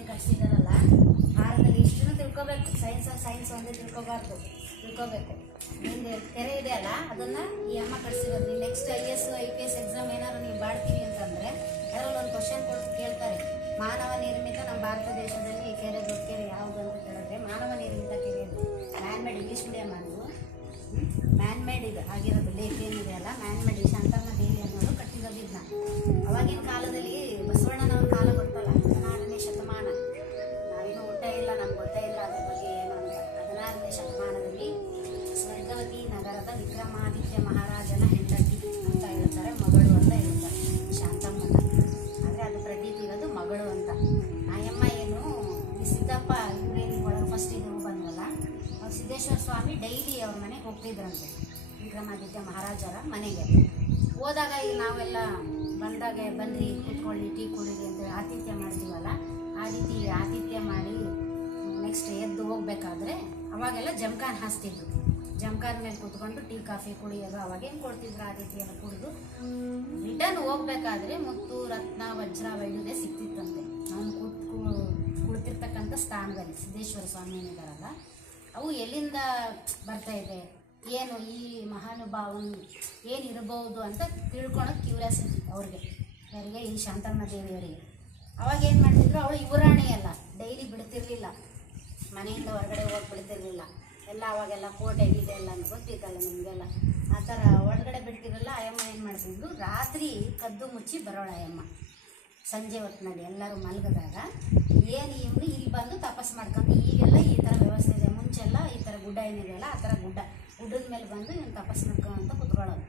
ಏನು ಕಟ್ಸಿದಾರಲ್ಲ ಭಾರತದಲ್ಲಿ ಇಷ್ಟನ್ನು ತಿಳ್ಕೊಬೇಕು. ಸೈನ್ಸ್ ಒಂದೇ ತಿಳ್ಕೊಬಾರ್ದು, ತಿಳ್ಕೊಬೇಕು. ನಿಂದು ಕೆರೆ ಇದೆ ಅಲ್ಲ, ಅದನ್ನು ಈ ಅಮ್ಮ ಕಟ್ಸಿರೋದು. ನೆಕ್ಸ್ಟ್ IAS IPS ಎಕ್ಸಾಮ್ ಏನಾದ್ರು ನೀವು ಮಾಡ್ತೀವಿ ಅಂತಂದರೆ ಅದರಲ್ಲಿ ಒಂದು ಕ್ವಶನ್ ಕೇಳ್ತಾರೆ. ಮಾನವ ನಿರ್ಮಿತ ನಮ್ಮ ಭಾರತ ದೇಶದಲ್ಲಿ ಈ ಕೆರೆ ದೊಡ್ಡ ಕೆರೆ ಯಾವುದು ಅಂತ ಕೇಳಿದ್ರೆ ಮಾನವ ನಿರ್ಮಿತ ಕೆರೆ ಅದು. ಮ್ಯಾನ್ ಮೇಡ್, ಇಂಗ್ಲೀಷ್ ಮೀಡಿಯಮ್ ಅದು ಮ್ಯಾನ್ ಮೇಡ್ ಇದು ಆಗಿರೋದು. ಲೇಕ್ ಏನಿದೆ ಅಲ್ಲ, ಮ್ಯಾನ್ ಮೇಡ್. ಈ ಶಾಂತಮ್ಮ ದೇವಿ ಅನ್ನೋರು ಕಟ್ಟಿರೋದು ಇದನ್ನ. ಅವಾಗಿನ ಕಾಲದಲ್ಲಿ ಬಸವಣ್ಣನವ್ರ ಕಾಲ ಗೊತ್ತಲ್ಲ, 16ನೇ ಶತಮಾನ. ನಾವೇನು ಹುಟ್ಟೇ ಇಲ್ಲ, ನಮ್ಗೆ ಗೊತ್ತೇ ಇಲ್ಲ ಅದ್ರ ಬಗ್ಗೆ ಏನು ಅಂತ. 16ನೇ ಶತಮಾನದಲ್ಲಿ ಸ್ವರ್ಗವತಿ ನಗರದ ವಿಕ್ರಮಾದಿತ್ಯ ಮಹಾರಾಜನ ಹೆಂಡತಿ ಅಂತ ಹೇಳ್ತಾರೆ, ಮಗಳು ಅಂತ ಹೇಳ್ತಾರೆ ಶಾಂತಮ್ಮನ. ಆದರೆ ಅದು ಪ್ರತೀತಿ ಇರೋದು ಮಗಳು ಅಂತ. ನಾಯಮ್ಮ ಏನು ಈ ಸಿದ್ದಪ್ಪ ಇವರೇನು ಒಳಗೆ ಫಸ್ಟ್ ಇದು ಬಂದ್ವಲ್ಲ, ಅವ್ರು ಸಿದ್ದೇಶ್ವರ ಸ್ವಾಮಿ ಡೈಲಿ ಅವ್ರ ಮನೆಗೆ ಹೋಗ್ತಿದ್ರಂತೆ, ವಿಕ್ರಮಾದಿತ್ಯ ಮಹಾರಾಜರ ಮನೆಗೆ. ಹೋದಾಗ ಈಗ ನಾವೆಲ್ಲ ಬಂದಾಗ ಬನ್ನಿ ಕೂತ್ಕೊಳ್ಳಿ, ಟೀ ಕುಡೀರಿ ಅಂತೇಳಿ ಆತಿಥ್ಯ ಮಾಡ್ತೀವಲ್ಲ, ಆ ರೀತಿ ಆತಿಥ್ಯ ಮಾಡಿ ನೆಕ್ಸ್ಟ್ ಎದ್ದು ಹೋಗ್ಬೇಕಾದ್ರೆ ಅವಾಗೆಲ್ಲ ಜಮಖಾನ್ ಹಾಸ್ತಿದ್ರು. ಜಮಖಾನ್ ಮೇಲೆ ಕೂತ್ಕೊಂಡು ಟೀ ಕಾಫಿ ಕುಡಿಯೋದು. ಅವಾಗೇನು ಕೊಡ್ತಿದ್ರು, ಆತಿಥ್ಯ ಎಲ್ಲ ಕುಡಿದು ರಿಟರ್ನ್ ಹೋಗ್ಬೇಕಾದ್ರೆ ಮುತ್ತು ರತ್ನ ವಜ್ರ ವೈಢೂರ್ಯ ಸಿಕ್ತಿತ್ತಂತೆ. ಅವನು ಕುಳಿತಿರ್ತಕ್ಕಂಥ ಸ್ಥಾನದಲ್ಲಿ ಸಿದ್ದೇಶ್ವರ ಸ್ವಾಮಿ ಏನಿದಾರಲ್ಲ, ಅವು ಎಲ್ಲಿಂದ ಬರ್ತಾ ಇದೆ, ಏನು ಈ ಮಹಾನುಭಾವನು ಏನಿರ್ಬೋದು ಅಂತ ತಿಳ್ಕೊಳೋಕೆ ಕ್ಯೂರಿಯಾಸಿಟಿ ಅವ್ರಿಗೆ, ಯಾರಿಗೆ, ಈ ಶಾಂತಮ್ಮ ದೇವಿಯವರಿಗೆ. ಅವಾಗ ಏನು ಮಾಡ್ತಿದ್ರು, ಅವಳು ಯುವರಾಣಿ ಅಲ್ಲ, ಡೈಲಿ ಬಿಡ್ತಿರ್ಲಿಲ್ಲ, ಮನೆಯಿಂದ ಹೊರಗಡೆ ಹೋಗಿ ಬಿಡ್ತಿರ್ಲಿಲ್ಲ ಎಲ್ಲ. ಅವಾಗೆಲ್ಲ ಕೋಟೆ ಗೀಟೆ ಎಲ್ಲ ಗೊತ್ತಿತ್ತಲ್ಲ ನಿಮಗೆಲ್ಲ, ಆ ಥರ ಒಳಗಡೆ ಬಿಡ್ತಿರಲ್ಲ. ಅಯ್ಯಮ್ಮ ಏನು ಮಾಡ್ತಿದ್ರು, ರಾತ್ರಿ ಕದ್ದು ಮುಚ್ಚಿ ಬರೋಳು ಅಯ್ಯಮ್ಮ. ಸಂಜೆ ಹೊತ್ತಿನಲ್ಲಿ ಎಲ್ಲರೂ ಮಲಗಿದಾಗ ಏನು ಇವನು ಇಲ್ಲಿ ಬಂದು ತಪಸ್ ಮಾಡ್ಕೊಂಡು, ಈಗೆಲ್ಲ ಈ ಥರ ವ್ಯವಸ್ಥೆ ಇದೆ, ಮುಂಚೆಲ್ಲ ಈ ಥರ ಗುಡ್ಡ ಏನಿದೆಯಲ್ಲ ಆ ಥರ ಗುಡ್ಡದ ಮೇಲೆ ಬಂದು ಇವನು ತಪಸ್ ಮಾಡ್ಕೊಂಡು ಕುತ್ಕೊಳ್ಳೋದು.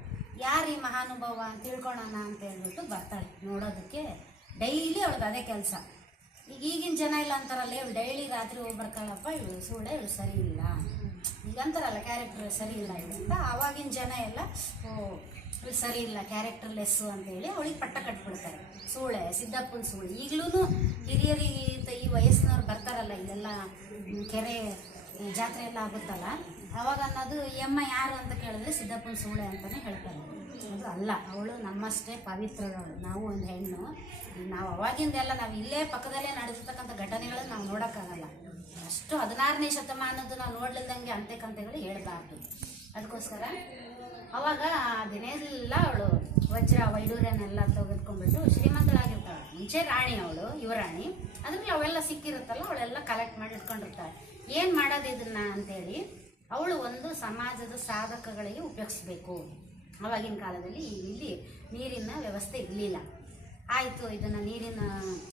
ಯಾರು ಈ ಮಹಾನುಭಾವ ಅಂತ ತಿಳ್ಕೊಳ್ಳೋಣ ಅಂತ ಹೇಳ್ಬಿಟ್ಟು ಬರ್ತಾಳೆ ನೋಡೋದಕ್ಕೆ. ಡೈಲಿ ಅವಳಿಗೆ ಅದೇ ಕೆಲಸ. ಈಗಿನ ಜನ ಇಲ್ಲ ಅಂತಾರಲ್ಲ, ಇವಳು ಡೈಲಿ ರಾತ್ರಿ ಹೋಗಿ ಬರ್ತಾಳಪ್ಪ, ಇವಳು ಸುಳ್ಳೆ, ಇವಳು ಸರಿ ಇಲ್ಲ ಈಗಂತಾರಲ್ಲ, ಕ್ಯಾರೆಕ್ಟರ್ ಸರಿ ಇಲ್ಲ ಇವಳು ಅಂತ. ಆವಾಗಿನ ಜನ ಎಲ್ಲ ಇವಳು ಸರಿ ಇಲ್ಲ, ಕ್ಯಾರೆಕ್ಟರ್ ಲೆಸ್ಸು ಅಂತೇಳಿ ಅವಳಿಗೆ ಪಟ್ಟ ಕಟ್ಬಿಡ್ತಾರೆ. ಸೂಳೆ, ಸಿದ್ದಪ್ಪನ ಸೂಳೆ. ಈಗಲೂ ಹಿರಿಯರಿಗೆ ಈ ವಯಸ್ಸಿನವ್ರು ಬರ್ತಾರಲ್ಲ, ಇಲ್ಲೆಲ್ಲ ಕೆರೆ ಜಾತ್ರೆ ಎಲ್ಲ ಆಗುತ್ತಲ್ಲ, ಅವಾಗ ಅನ್ನೋದು ಈ ಅಮ್ಮ ಯಾರು ಅಂತ ಕೇಳಿದ್ರೆ ಸಿದ್ದಪ್ಪನ ಸೂಳೆ ಅಂತಲೇ ಹೇಳ್ತಾರೆ. ಅದು ಅಲ್ಲ, ಅವಳು ನಮ್ಮಷ್ಟೇ ಪವಿತ್ರಳವಳು. ನಾವು ಒಂದು ಹೆಣ್ಣು, ನಾವು ಅವಾಗಿಂದೆಲ್ಲ ನಾವು ಇಲ್ಲೇ ಪಕ್ಕದಲ್ಲೇ ನಡೆದಿರ್ತಕ್ಕಂಥ ಘಟನೆಗಳನ್ನು ನಾವು ನೋಡೋಕ್ಕಾಗಲ್ಲ. ಅಷ್ಟು 16ನೇ ಶತಮಾನದ್ದು ನಾವು ನೋಡ್ಲಿಲ್ದಂಗೆ ಅಂತೆಕಂತೆಗಳು ಹೇಳಬಾರ್ದು. ಅದಕ್ಕೋಸ್ಕರ ಅವಾಗ ಅದನ್ನೆಲ್ಲ ಅವಳು ವಜ್ರ ವೈಡೂರ್ಯನೆಲ್ಲ ತೆಗೆದುಕೊಂಡ್ಬಿಟ್ಟು ಶ್ರೀಮಂತಳಾಗಿರ್ತಾಳೆ. ಮುಂಚೆ ರಾಣಿ ಅವಳು, ಯುವರಾಣಿ. ಅದ್ರಲ್ಲಿ ಅವೆಲ್ಲ ಸಿಕ್ಕಿರುತ್ತಲ್ಲ, ಅವಳೆಲ್ಲ ಕಲೆಕ್ಟ್ ಮಾಡಿ ಇಟ್ಕೊಂಡಿರ್ತಾಳೆ. ಏನು ಮಾಡೋದು ಇದನ್ನು ಅಂತೇಳಿ ಅವಳು ಒಂದು ಸಮಾಜದ ಸಾಧಕಗಳಿಗೆ ಉಪಯೋಗಿಸ್ಬೇಕು. ಆವಾಗಿನ ಕಾಲದಲ್ಲಿ ಇಲ್ಲಿ ನೀರಿನ ವ್ಯವಸ್ಥೆ ಇರಲಿಲ್ಲ. ಆಯಿತು, ಇದನ್ನು ನೀರಿನ